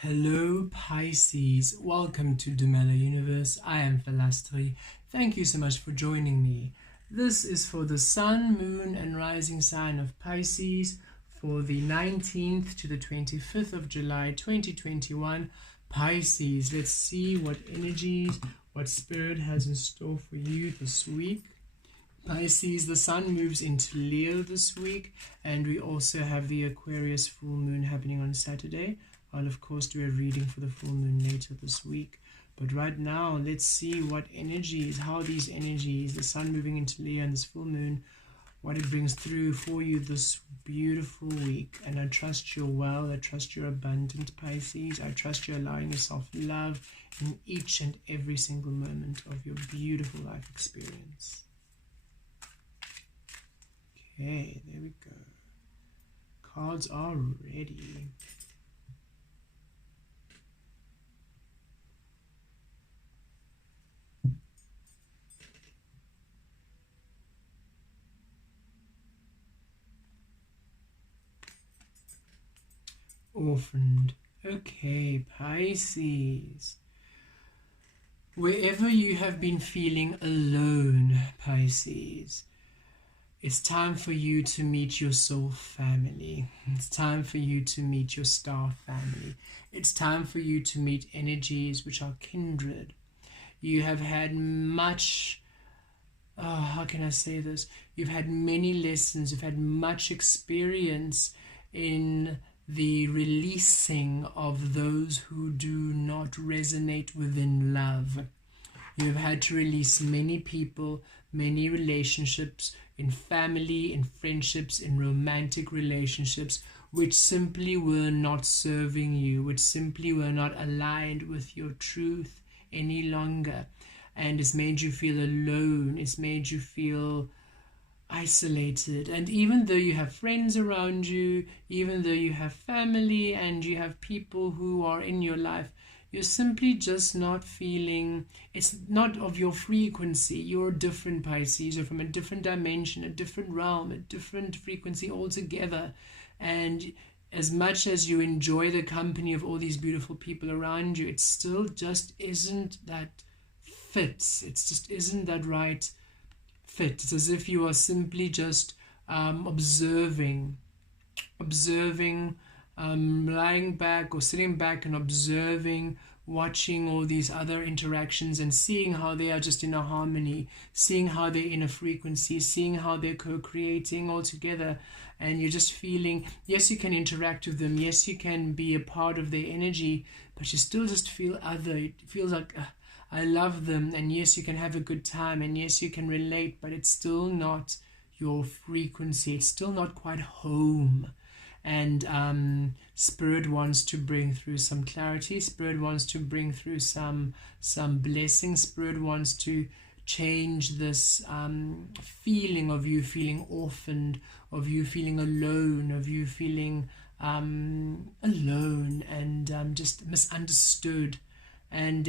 Hello Pisces, welcome to the Mellow Universe. I am Vel Astri. Thank you so much for joining me. This is for the Sun, Moon and Rising sign of Pisces for the 19th to the 25th of July 2021. Pisces, let's see what energies, what Spirit has in store for you this week. Pisces, the Sun moves into Leo this week, and we also have the Aquarius full moon happening on Saturday. I'll of course do a reading for the full moon later this week, but right now let's see what energies, how these energies, the Sun moving into Leo and this full moon, what it brings through for you this beautiful week. And I trust you're well, I trust you're abundant, Pisces. I trust you're allowing yourself love in each and every single moment of your beautiful life experience. Okay, there we go. Cards are ready. Orphaned. Okay, Pisces. Wherever you have been feeling alone, Pisces, it's time for you to meet your soul family. It's time for you to meet your star family. It's time for you to meet energies which are kindred. You have had much, how can I say this? You've had many lessons, you've had much experience in the releasing of those who do not resonate within love. You've had to release many people, many relationships, in family, in friendships, in romantic relationships, which simply were not serving you, which simply were not aligned with your truth any longer. And it's made you feel alone, it's made you feel isolated. And even though you have friends around you, even though you have family and you have people who are in your life, you're simply just not feeling, it's not of your frequency. You're different, Pisces. You're from a different dimension, a different realm, a different frequency altogether. And as much as you enjoy the company of all these beautiful people around you, it still just isn't that fit. It just isn't that right fit. It's as if you are simply just observing, lying back or sitting back and observing, watching all these other interactions and seeing how they are just in a harmony, seeing how they're in a frequency, seeing how they're co-creating all together. And you're just feeling, yes, you can interact with them, yes, you can be a part of their energy, but you still just feel other. It feels like, I love them, and yes, you can have a good time, and yes, you can relate, but it's still not your frequency. It's still not quite home. And Spirit wants to bring through some clarity. Spirit wants to bring through some blessing. Spirit wants to change this feeling of you feeling orphaned, of you feeling alone, of you feeling alone and just misunderstood. And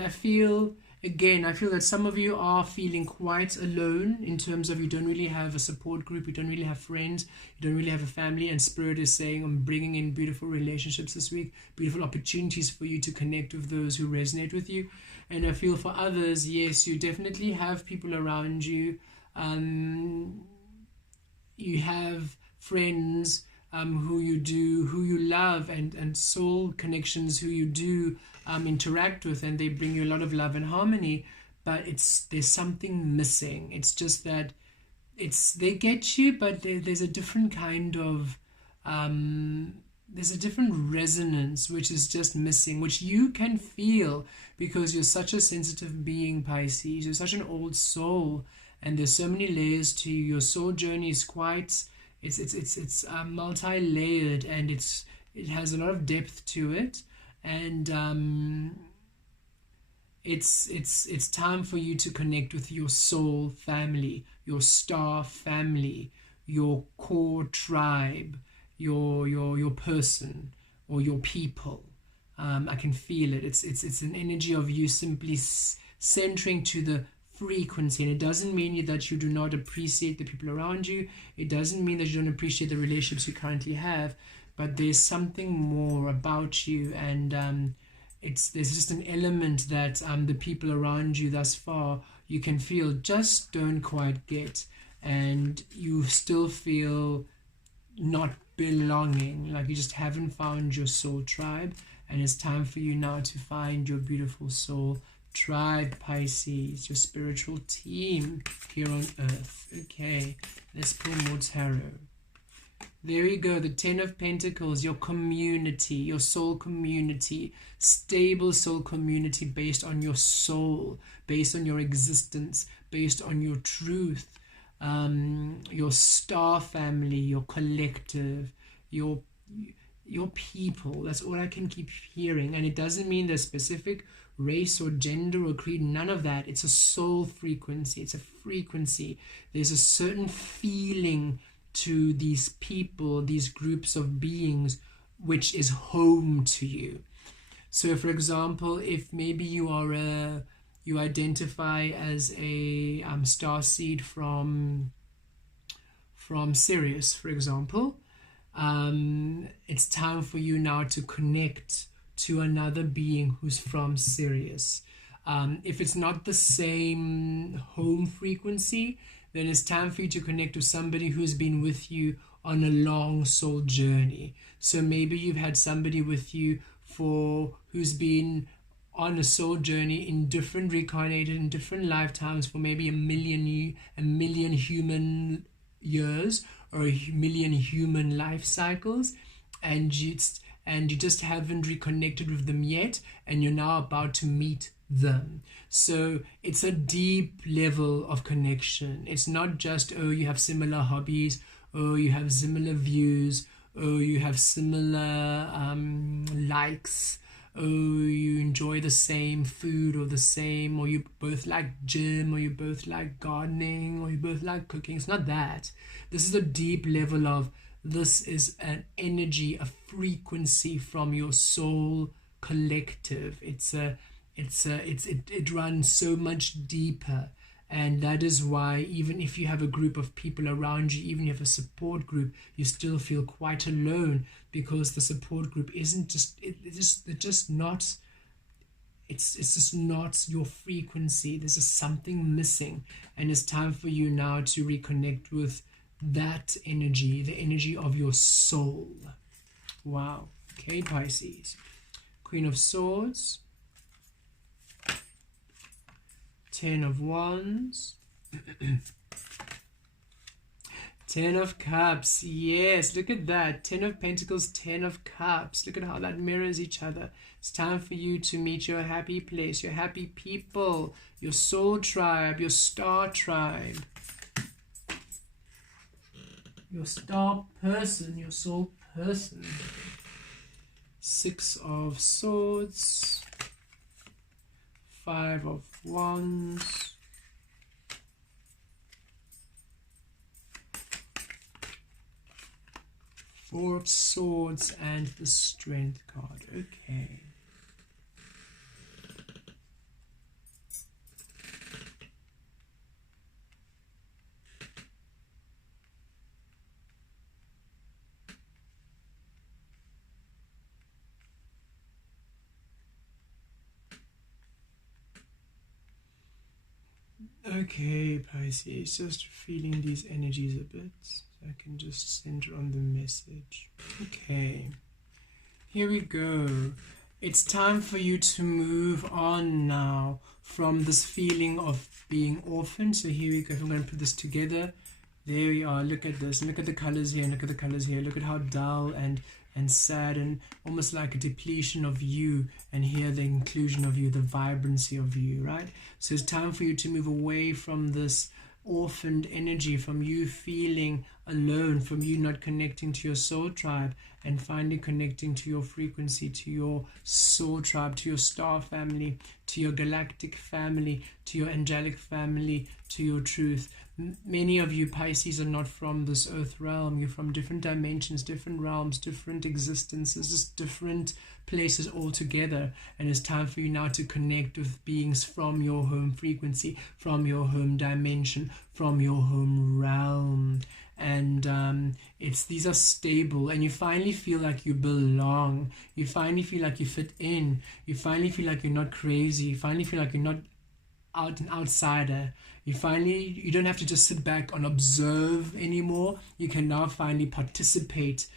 I feel that some of you are feeling quite alone in terms of you don't really have a support group, you don't really have friends, you don't really have a family, and Spirit is saying, I'm bringing in beautiful relationships this week, beautiful opportunities for you to connect with those who resonate with you. And I feel for others, yes, you definitely have people around you, you have friends who you love, and soul connections who you do interact with, and they bring you a lot of love and harmony, but there's something missing. It's just that they get you, but there's a different kind of there's a different resonance which is just missing, which you can feel because you're such a sensitive being, Pisces. You're such an old soul, and there's so many layers to you. Your soul journey is quite it's multi-layered, and it has a lot of depth to it. And it's time for you to connect with your soul family, your star family, your core tribe, your person or your people. I can feel it. It's an energy of you simply centering to the frequency, and it doesn't mean that you do not appreciate the people around you. It doesn't mean that you don't appreciate the relationships you currently have, but there's something more about you, and there's just an element that the people around you thus far you can feel just don't quite get, and you still feel not belonging, like you just haven't found your soul tribe, and it's time for you now to find your beautiful soul tribe, Pisces, your spiritual team here on earth. Okay, let's pull more tarot. There we go, the 10 of Pentacles, your community, your soul community, stable soul community based on your soul, based on your existence, based on your truth, your star family, your collective, your people. That's all I can keep hearing, and it doesn't mean the specific race or gender or creed, none of that. It's a soul frequency. It's a frequency. There's a certain feeling to these people, these groups of beings, which is home to you. So for example, if maybe you identify as a starseed from Sirius, for example, it's time for you now to connect to another being who's from Sirius. If it's not the same home frequency, then it's time for you to connect with somebody who's been with you on a long soul journey. So maybe you've had somebody with you who's been on a soul journey reincarnated in different lifetimes for maybe a million human years or a million human life cycles, and you just haven't reconnected with them yet, and you're now about to meet them. So it's a deep level of connection. It's not just, oh, you have similar hobbies, oh, you have similar views, oh, you have similar likes, oh, you enjoy the same food or you both like gym, or you both like gardening, or you both like cooking. It's not that. This is a deep level of, this is an energy, a frequency from your soul collective. It runs so much deeper, and that is why even if you have a group of people around you, even if you have a support group, you still feel quite alone, because the support group isn't it's just not your frequency. There's just something missing, and it's time for you now to reconnect with that energy, the energy of your soul. Wow. Okay, Pisces. Queen of Swords, 10 of Wands, 10 of Cups. Yes, look at that. 10 of Pentacles, 10 of Cups. Look at how that mirrors each other. It's time for you to meet your happy place, your happy people, your soul tribe, your star tribe, your star person, your soul person. 6 of Swords, 5 of Wands, 4 of Swords, and the Strength card. Okay. Okay, Pisces, just feeling these energies a bit, so I can just center on the message. Okay, here we go. It's time for you to move on now from this feeling of being orphaned. So here we go. If I'm going to put this together, there we are. Look at this. Look at the colors here. Look at the colors here. Look at how dull and sad and almost like a depletion of you, and here the inclusion of you, the vibrancy of you, right? So it's time for you to move away from this orphaned energy, from you feeling alone, from you not connecting to your soul tribe, and finally connecting to your frequency, to your soul tribe, to your star family, to your galactic family, to your angelic family, to your truth. Many of you Pisces are not from this earth realm. You're from different dimensions, different realms, different existences, just different places altogether. And it's time for you now to connect with beings from your home frequency, from your home dimension, from your home realm. and these are stable, and you finally feel like you belong. You finally feel like you fit in. You finally feel like you're not crazy. You finally feel like you're not an outsider. You don't have to just sit back and observe anymore. You can now finally participate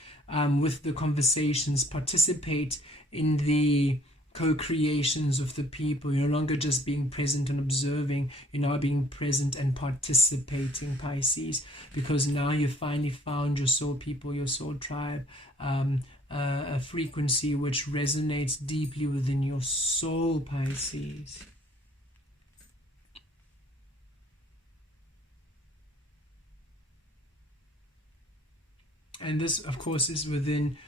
with the conversations, participate in the co-creations of the people. You're no longer just being present and observing. You're now being present and participating, Pisces, because now you've finally found your soul people, your soul tribe, a frequency which resonates deeply within your soul, Pisces. And this, of course, is within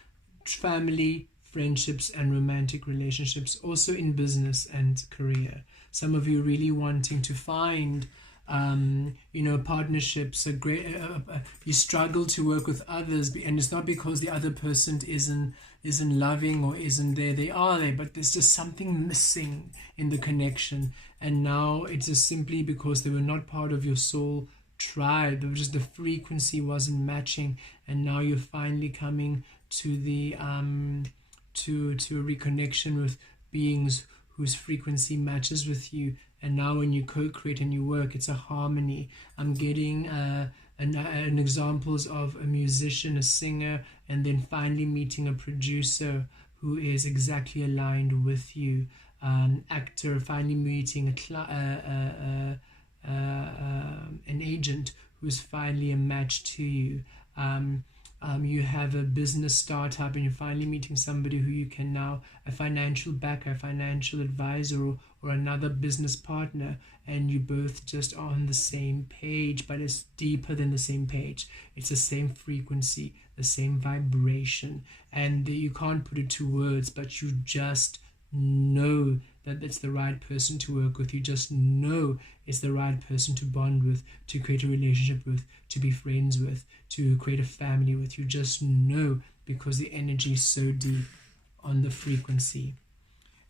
family, friendships, and romantic relationships, also in business and career. Some of you really wanting to find, partnerships. You struggle to work with others, and it's not because the other person isn't loving or isn't there. They are there, but there's just something missing in the connection. And now it's just simply because they were not part of your soul tribe. It was just the frequency wasn't matching, and now you're finally coming to the to a reconnection with beings whose frequency matches with you. And now when you co-create and you work, it's a harmony. I'm getting an examples of a musician, a singer, and then finally meeting a producer who is exactly aligned with you. Actor, finally meeting an agent who's finally a match to you. You have a business startup and you're finally meeting somebody who you can now, a financial backer, a financial advisor, or another business partner, and you both just are on the same page, but it's deeper than the same page. It's the same frequency, the same vibration, and you can't put it to words, but you just know that it's the right person to work with. You just know it's the right person to bond with, to create a relationship with, to be friends with, to create a family with. You just know because the energy is so deep on the frequency.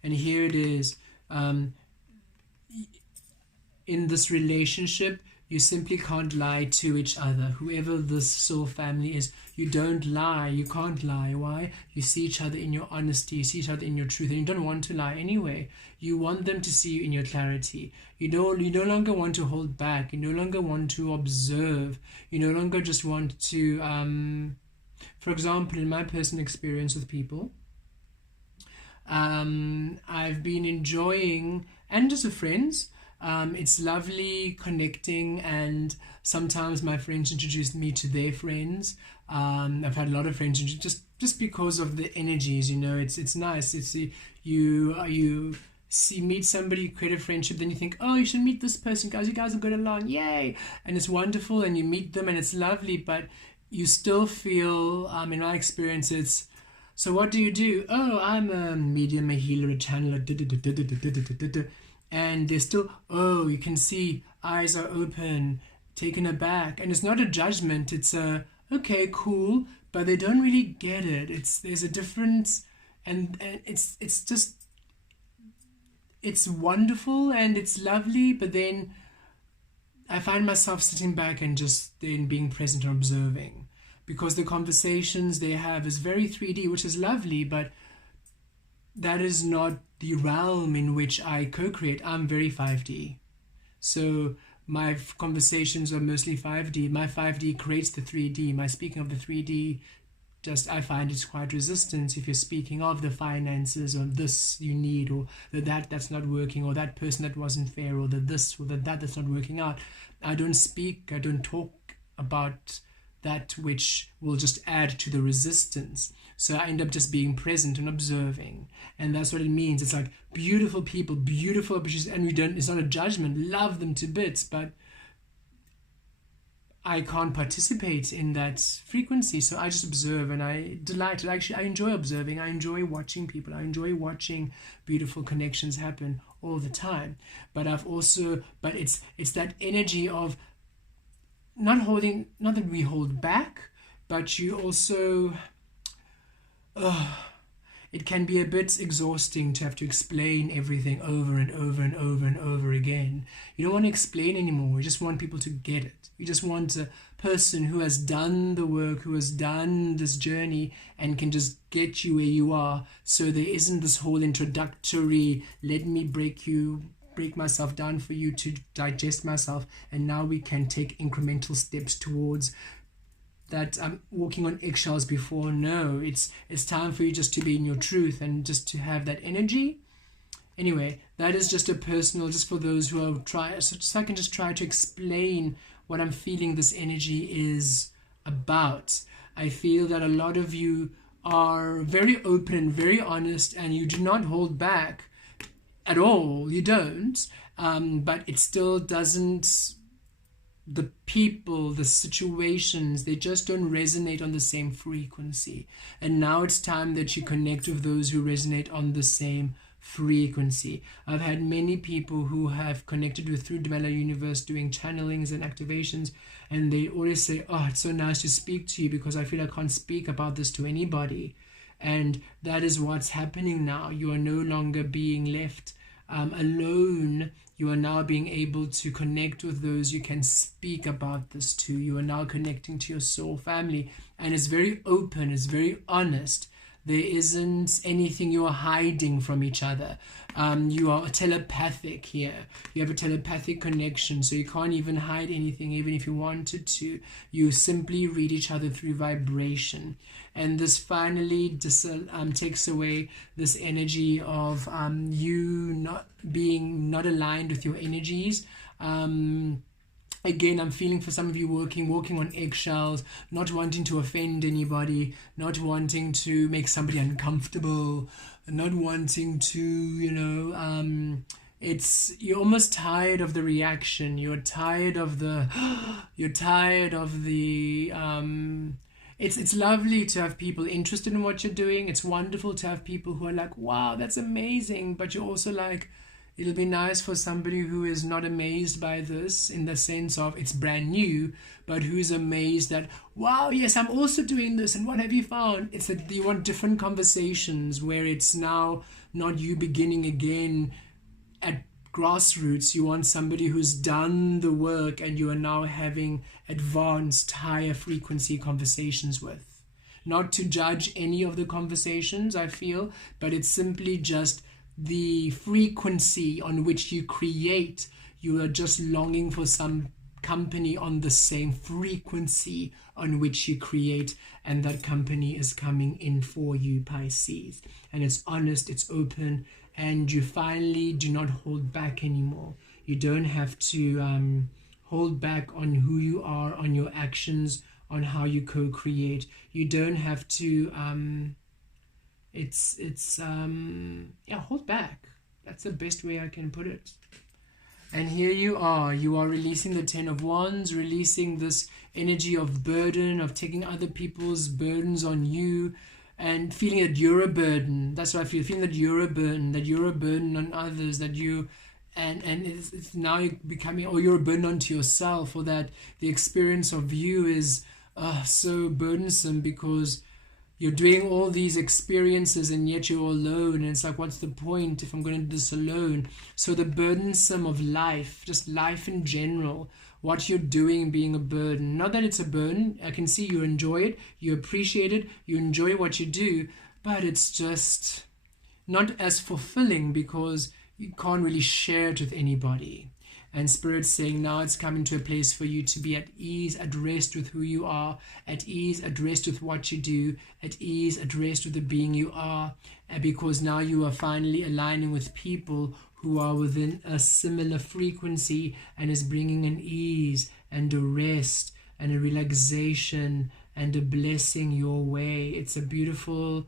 And here it is. In this relationship, you simply can't lie to each other. Whoever this soul family is, you don't lie. You can't lie. Why? You see each other in your honesty. You see each other in your truth. And you don't want to lie anyway. You want them to see you in your clarity. You no longer want to hold back. You no longer want to observe. You no longer just want to... for example, in my personal experience with people, I've been enjoying, and just with friends, it's lovely connecting, and sometimes my friends introduced me to their friends. I've had a lot of friends just because of the energies, it's nice. It's you meet somebody, create a friendship, then you think, oh, you should meet this person, guys, you guys are good along, yay, and it's wonderful, and you meet them and it's lovely, but you still feel, in my experience, it's, so what do you do? Oh, I'm a medium, a healer, a channeler, and they're still, oh, you can see eyes are open, taken aback, and it's not a judgment, it's a, okay, cool, but they don't really get it. There's a difference, and it's just, it's wonderful and it's lovely, but then I find myself sitting back and just then being present and observing, because the conversations they have is very 3D, which is lovely, but that is not the realm in which I co-create. I'm very 5D. So my conversations are mostly 5D. My 5D creates the 3D. My speaking of the 3D, I find it's quite resistant if you're speaking of the finances, or this you need, or that's not working, or that person that wasn't fair, or this or that's not working out. I don't talk about that which will just add to the resistance. So I end up just being present and observing. And that's what it means. It's like beautiful people, beautiful opportunities, and it's not a judgment, love them to bits, but I can't participate in that frequency. So I just observe, and I delight. Actually, I enjoy observing. I enjoy watching people. I enjoy watching beautiful connections happen all the time. But it's that energy of not that we hold back, but you also, it can be a bit exhausting to have to explain everything over and over and over and over again. You don't want to explain anymore. You just want people to get it. You just want a person who has done the work, who has done this journey and can just get you where you are. So there isn't this whole introductory, let me break myself down for you to digest myself, and now we can take incremental steps towards that. I'm walking on eggshells before. No, it's time for you just to be in your truth and just to have that energy. Anyway, that is just a personal, just for those who are so I can just try to explain what I'm feeling this energy is about. I feel that a lot of you are very open and very honest, and you do not hold back at all. You don't, but it still doesn't, the people, the situations, they just don't resonate on the same frequency. And now it's time that you connect with those who resonate on the same frequency. I've had many people who have connected with through Develop Universe doing channelings and activations, and they always say, oh, it's so nice to speak to you because I feel I can't speak about this to anybody. And that is what's happening now. You are no longer being left alone. You are now being able to connect with those you can speak about this to. You are now connecting to your soul family, and it's very open, it's very honest. There isn't anything you are hiding from each other. You are telepathic here. You have a telepathic connection, so you can't even hide anything, even if you wanted to. You simply read each other through vibration. And this finally takes away this energy of you not aligned with your energies. Again, I'm feeling for some of you walking on eggshells, not wanting to offend anybody, not wanting to make somebody uncomfortable, not wanting to, you're almost tired of the reaction. You're tired of the, it's lovely to have people interested in what you're doing. It's wonderful to have people who are like, wow, that's amazing. But you're also like, it'll be nice for somebody who is not amazed by this in the sense of it's brand new, but who's amazed that, wow, yes, I'm also doing this, and what have you found? It's that you want different conversations where it's now not you beginning again at grassroots. You want somebody who's done the work and you are now having advanced, higher frequency conversations with. Not to judge any of the conversations, I feel, but it's simply just the frequency on which you create. You are just longing for some company on the same frequency on which you create, and that company is coming in for you, Pisces. And it's honest, it's open, and you finally do not hold back anymore. You don't have to hold back on who you are, on your actions, on how you co-create. You don't have to hold back. That's the best way I can put it. And here you are releasing the 10 of Wands, releasing this energy of burden, of taking other people's burdens on you, and feeling that you're a burden. That's what I feel, feeling that you're a burden on others, that you, and it's now you're becoming, or you're a burden onto yourself, or that the experience of you is so burdensome because you're doing all these experiences and yet you're alone, and it's like, what's the point if I'm going to do this alone? So the burdensome of life, just life in general, what you're doing being a burden. Not that it's a burden, I can see you enjoy it, you appreciate it, you enjoy what you do, but it's just not as fulfilling because you can't really share it with anybody. And Spirit's saying now it's coming to a place for you to be at ease, at rest with who you are, at ease, at rest with what you do, at ease, at rest with the being you are, because now you are finally aligning with people who are within a similar frequency, and is bringing an ease and a rest and a relaxation and a blessing your way. It's a beautiful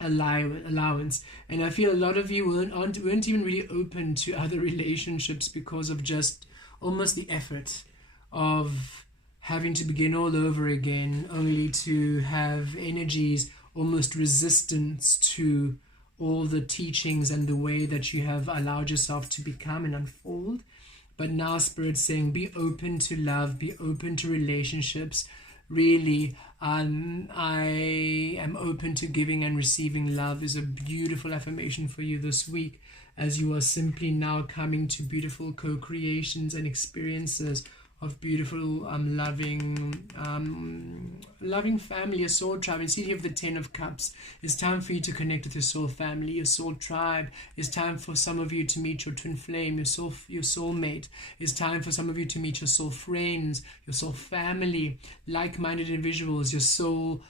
allowance. And I feel a lot of you weren't even really open to other relationships because of just almost the effort of having to begin all over again, only to have energies almost resistance to all the teachings and the way that you have allowed yourself to become and unfold. But now Spirit's saying be open to love, be open to relationships. Really, I am open to giving and receiving love is a beautiful affirmation for you this week, as you are simply now coming to beautiful co-creations and experiences beautiful, loving family, your soul tribe. And see here of the 10 of Cups. It's time for you to connect with your soul family, your soul tribe. It's time for some of you to meet your twin flame, your soulmate. It's time for some of you to meet your soul friends, your soul family, like-minded individuals, your soul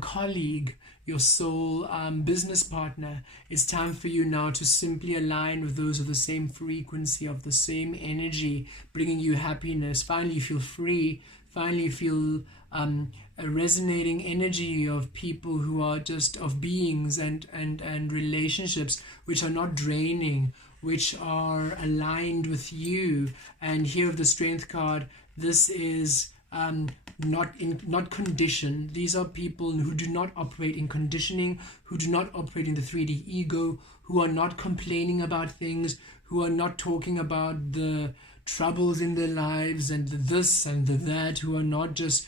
colleague, your soul business partner. It's time for you now to simply align with those of the same frequency, of the same energy, bringing you happiness. Finally, you feel free. Finally, you feel a resonating energy of people who are just of beings and relationships which are not draining, which are aligned with you. And here of the Strength card, this is not conditioned. These are people who do not operate in conditioning, who do not operate in the 3D ego, who are not complaining about things, who are not talking about the troubles in their lives and the this and the that, who are not just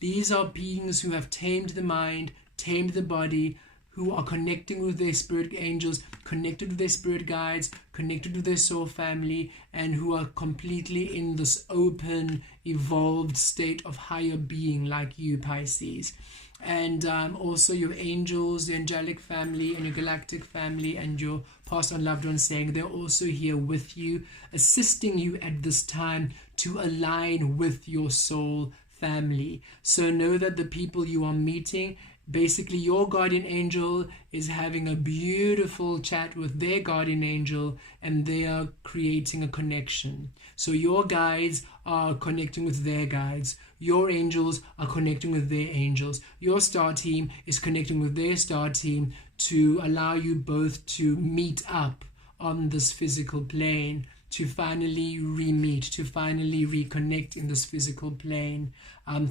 these are beings who have tamed the mind, tamed the body, who are connecting with their spirit angels, connected with their spirit guides, connected with their soul family, and who are completely in this open, evolved state of higher being like you, Pisces. And also your angels, the angelic family, and your galactic family, and your past on loved ones, saying they're also here with you, assisting you at this time to align with your soul family. So know that the people you are meeting, basically your guardian angel is having a beautiful chat with their guardian angel, and they are creating a connection. So your guides are connecting with their guides, your angels are connecting with their angels, your star team is connecting with their star team to allow you both to meet up on this physical plane, to finally re-meet, to finally reconnect in this physical plane.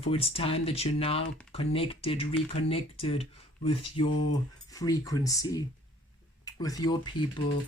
For it's time that you're now connected, reconnected with your frequency, with your people.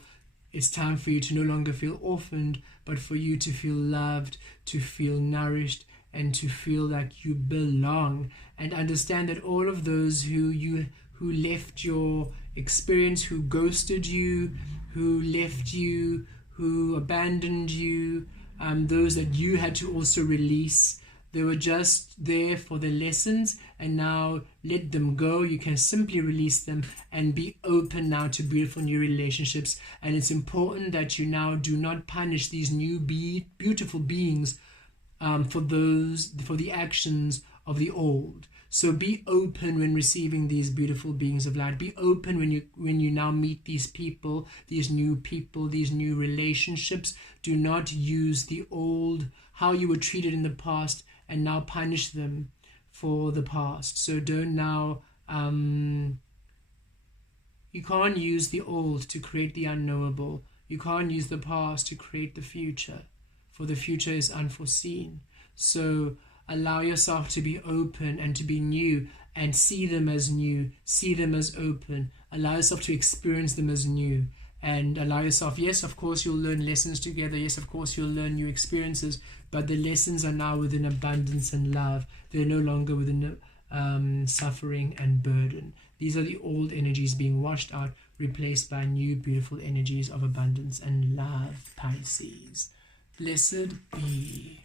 It's time for you to no longer feel orphaned, but for you to feel loved, to feel nourished, and to feel like you belong. And understand that all of those who left your experience, who ghosted you, who left you, who abandoned you, those that you had to also release, they were just there for the lessons, and now let them go. You can simply release them and be open now to beautiful new relationships. And it's important that you now do not punish these new beautiful beings for the actions of the old. So be open when receiving these beautiful beings of light. Be open when you now meet these people, these new relationships. Do not use the old, how you were treated in the past, and now punish them for the past. So don't now, you can't use the old to create the unknowable. You can't use the past to create the future, for the future is unforeseen. So allow yourself to be open and to be new, and see them as new, see them as open. Allow yourself to experience them as new, and allow yourself, yes, of course, you'll learn lessons together. Yes, of course, you'll learn new experiences, but the lessons are now within abundance and love. They're no longer within suffering and burden. These are the old energies being washed out, replaced by new, beautiful energies of abundance and love, Pisces. Blessed be.